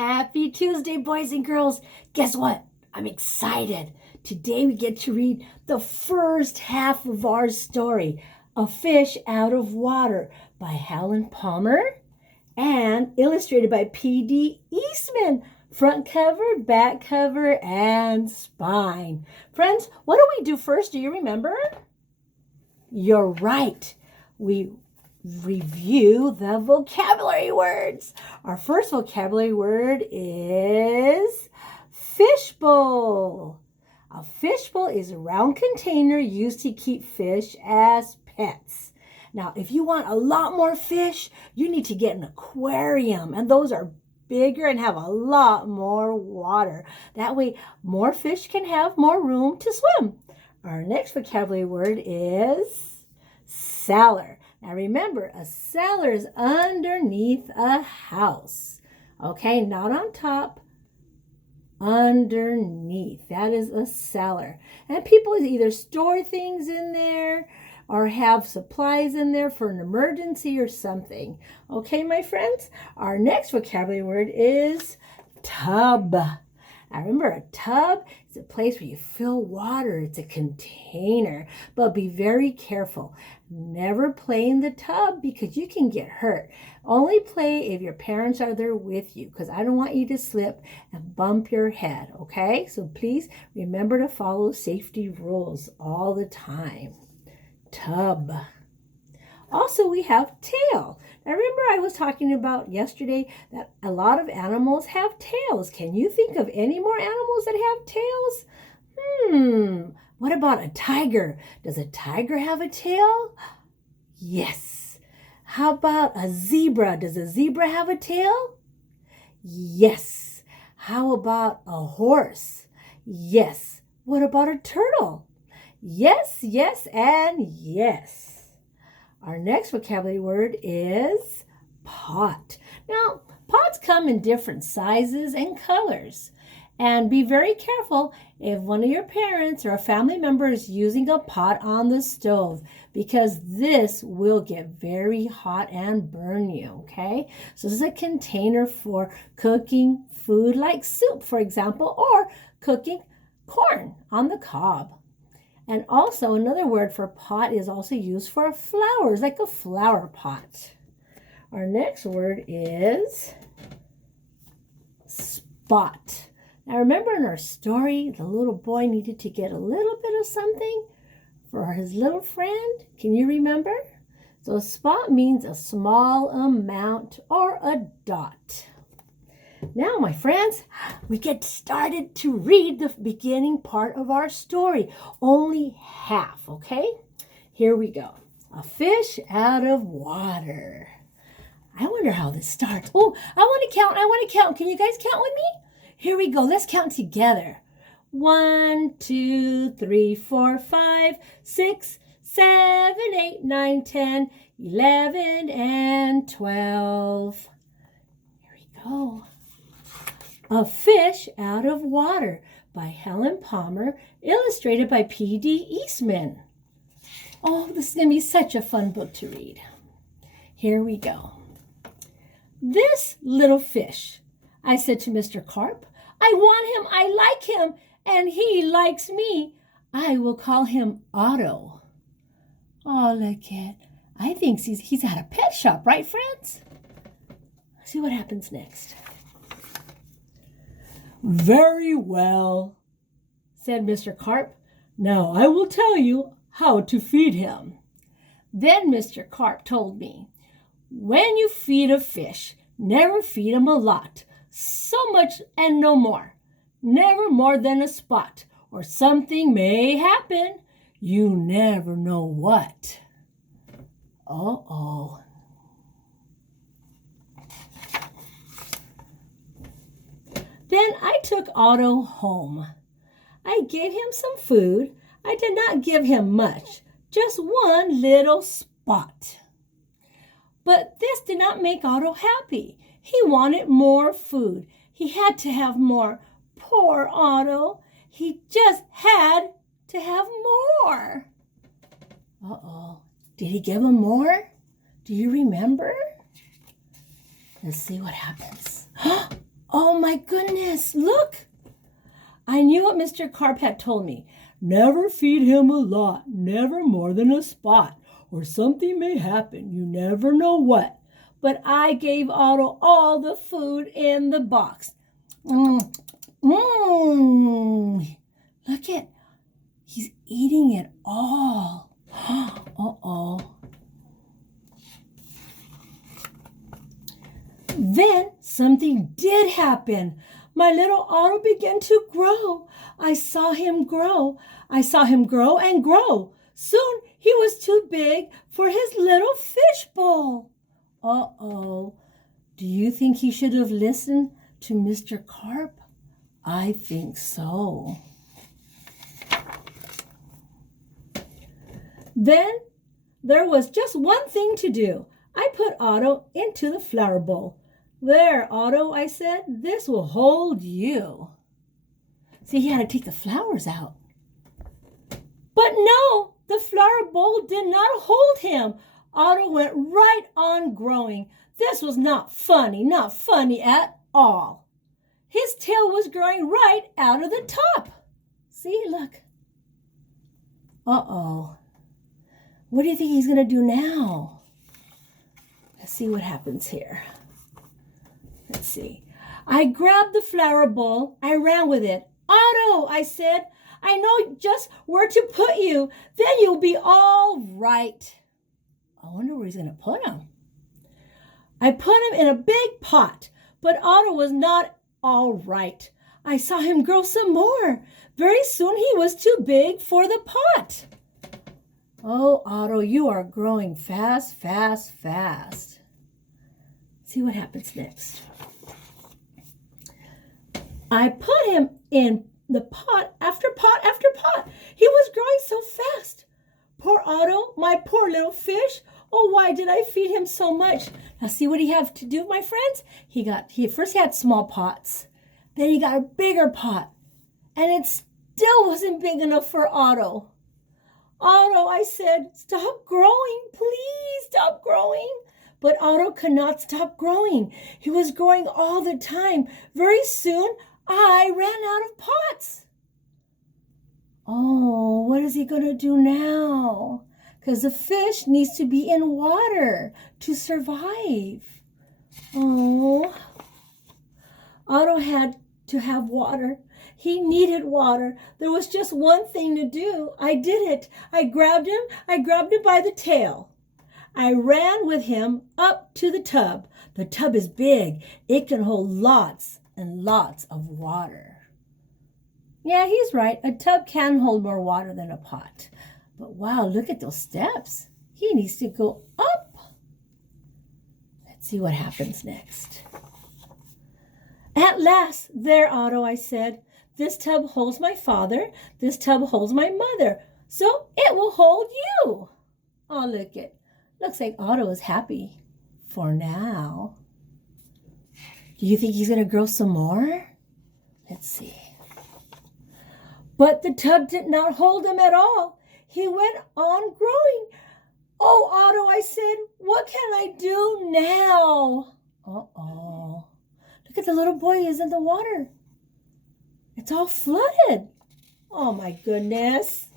Happy Tuesday, boys and girls. Guess what? I'm excited. Today we get to read the first half of our story, A Fish Out of Water by Helen Palmer and illustrated by P.D. Eastman. Front cover, back cover, and spine. Friends, what do we do first? Do you remember? You're right. We review the vocabulary words. Our first vocabulary word is fishbowl. A fishbowl is a round container used to keep fish as pets. Now, if you want a lot more fish, you need to get an aquarium, and those are bigger and have a lot more water. That way, more fish can have more room to swim. Our next vocabulary word is cellar. Now remember, a cellar is underneath a house. Okay, not on top, underneath. That is a cellar. And people either store things in there or have supplies in there for an emergency or something. Okay, my friends? Our next vocabulary word is tub. Now remember, a tub is a place where you fill water. It's a container. But be very careful. Never play in the tub because you can get hurt. Only play if your parents are there with you because I don't want you to slip and bump your head, okay? So please remember to follow safety rules all the time. Tub. Also, we have tail. Now, remember I was talking about yesterday that a lot of animals have tails. Can you think of any more animals that have tails? What about a tiger? Does a tiger have a tail? Yes. How about a zebra? Does a zebra have a tail? Yes. How about a horse? Yes. What about a turtle? Yes, yes, and yes. Our next vocabulary word is pot. Now, pots come in different sizes and colors. And be very careful if one of your parents or a family member is using a pot on the stove because this will get very hot and burn you, okay? So this is a container for cooking food like soup, for example, or cooking corn on the cob. And also another word for pot is also used for flowers, like a flower pot. Our next word is spot. Now remember in our story, the little boy needed to get a little bit of something for his little friend. Can you remember? So a spot means a small amount or a dot. Now, my friends, we get started to read the beginning part of our story. Only half, okay? Here we go. A fish out of water. I wonder how this starts. Oh, I want to count. Can you guys count with me? Here we go. Let's count together. 1, 2, 3, 4, 5, 6, 7, 8, 9, 10, 11, and 12. Here we go. A Fish Out of Water by Helen Palmer, illustrated by P.D. Eastman. Oh, this is going to be such a fun book to read. Here we go. This little fish, I said to Mr. Carp, I want him, I like him, and he likes me. I will call him Otto. Oh, look at, I think he's at a pet shop, right, friends? Let's see what happens next. Very well, said Mr. Carp. Now I will tell you how to feed him. Then Mr. Carp told me, when you feed a fish, never feed him a lot, so much and no more, never more than a spot, or something may happen. You never know what. Uh-oh. Then I took Otto home. I gave him some food. I did not give him much, just one little spot. But this did not make Otto happy. He wanted more food. He had to have more. Poor Otto. He just had to have more. Uh-oh. Did he give him more? Do you remember? Let's see what happens. Oh my goodness, look. I knew what Mr. Carp had told me. Never feed him a lot, never more than a spot, or something may happen, you never know what. But I gave Otto all the food in the box. Look at, he's eating it all. Uh-oh. Then something did happen. My little Otto began to grow. I saw him grow. I saw him grow and grow. Soon he was too big for his little fish bowl. Uh-oh. Do you think he should have listened to Mr. Carp? I think so. Then there was just one thing to do. I put Otto into the flower bowl. There, Otto, I said, this will hold you. See, he had to take the flowers out. But no, the flower bowl did not hold him. Otto went right on growing. This was not funny at all. His tail was growing right out of the top. See, look. Uh-oh. What do you think he's going to do now? Let's see what happens here. Let's see. I grabbed the flower bowl. I ran with it. Otto, I said, I know just where to put you. Then you'll be all right. I wonder where he's going to put him. I put him in a big pot, but Otto was not all right. I saw him grow some more. Very soon he was too big for the pot. Oh, Otto, you are growing fast, fast, fast. See what happens next. I put him in the pot after pot after pot. He was growing so fast. Poor Otto, my poor little fish. Oh, why did I feed him so much? Now see what he had to do, my friends? He first had small pots. Then he got a bigger pot. And it still wasn't big enough for Otto. Otto, I said, stop growing. Please stop growing. But Otto could not stop growing. He was growing all the time. Very soon, I ran out of pots. Oh, what is he going to do now? Because the fish needs to be in water to survive. Oh, Otto had to have water. He needed water. There was just one thing to do. I did it. I grabbed him by the tail. I ran with him up to the tub. The tub is big. It can hold lots and lots of water. Yeah, he's right. A tub can hold more water than a pot. But wow, look at those steps. He needs to go up. Let's see what happens next. At last, there, Otto, I said. This tub holds my father. This tub holds my mother. So it will hold you. Oh, look it. Looks like Otto is happy for now. Do you think he's going to grow some more? Let's see. But the tub did not hold him at all. He went on growing. Oh, Otto, I said, what can I do now? Uh-oh. Look at the little boy is in the water. It's all flooded. Oh, my goodness.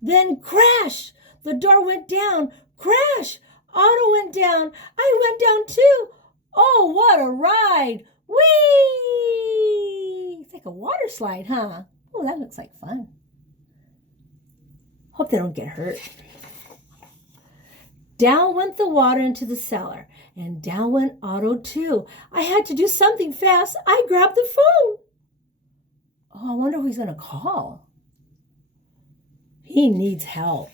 Then crash. The door went down. Crash. Otto went down. I went down too. Oh, what a ride. Whee! It's like a water slide, huh? Oh, that looks like fun. Hope they don't get hurt. Down went the water into the cellar, and down went Otto too. I had to do something fast. I grabbed the phone. Oh, I wonder who he's going to call. He needs help.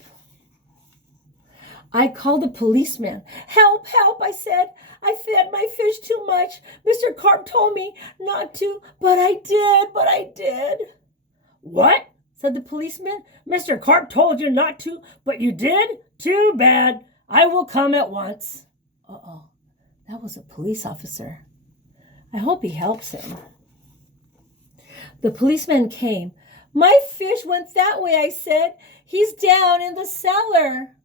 I called the policeman. Help, help, I said. I fed my fish too much. Mr. Carp told me not to, but I did. What? Said the policeman. Mr. Carp told you not to, but you did? Too bad. I will come at once. Uh-oh, that was a police officer. I hope he helps him. The policeman came. My fish went that way, I said. He's down in the cellar.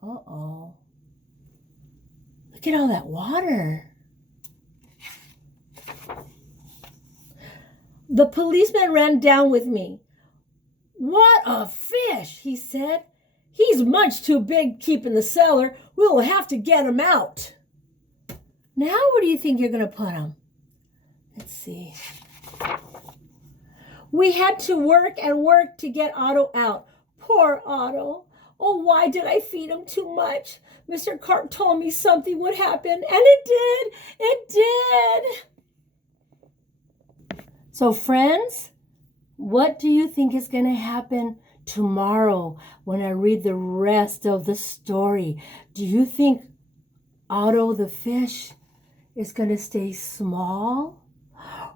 Uh-oh. Look at all that water. The policeman ran down with me. What a fish, he said. He's much too big to keep in the cellar. We'll have to get him out. Now where do you think you're going to put him? Let's see. We had to work and work to get Otto out. Poor Otto. Oh, why did I feed him too much? Mr. Carp told me something would happen, and it did. It did. So, friends, what do you think is going to happen tomorrow when I read the rest of the story? Do you think Otto the fish is going to stay small?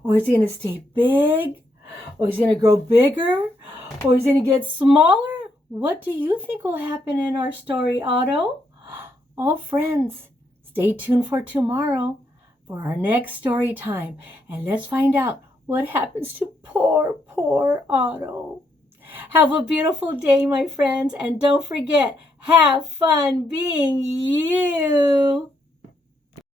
Or is he going to stay big? Or is he going to grow bigger? Or is he going to get smaller? What do you think will happen in our story, Otto? Oh, friends, stay tuned for tomorrow for our next story time. And let's find out what happens to poor Otto. Have a beautiful day, my friends. And don't forget, have fun being you.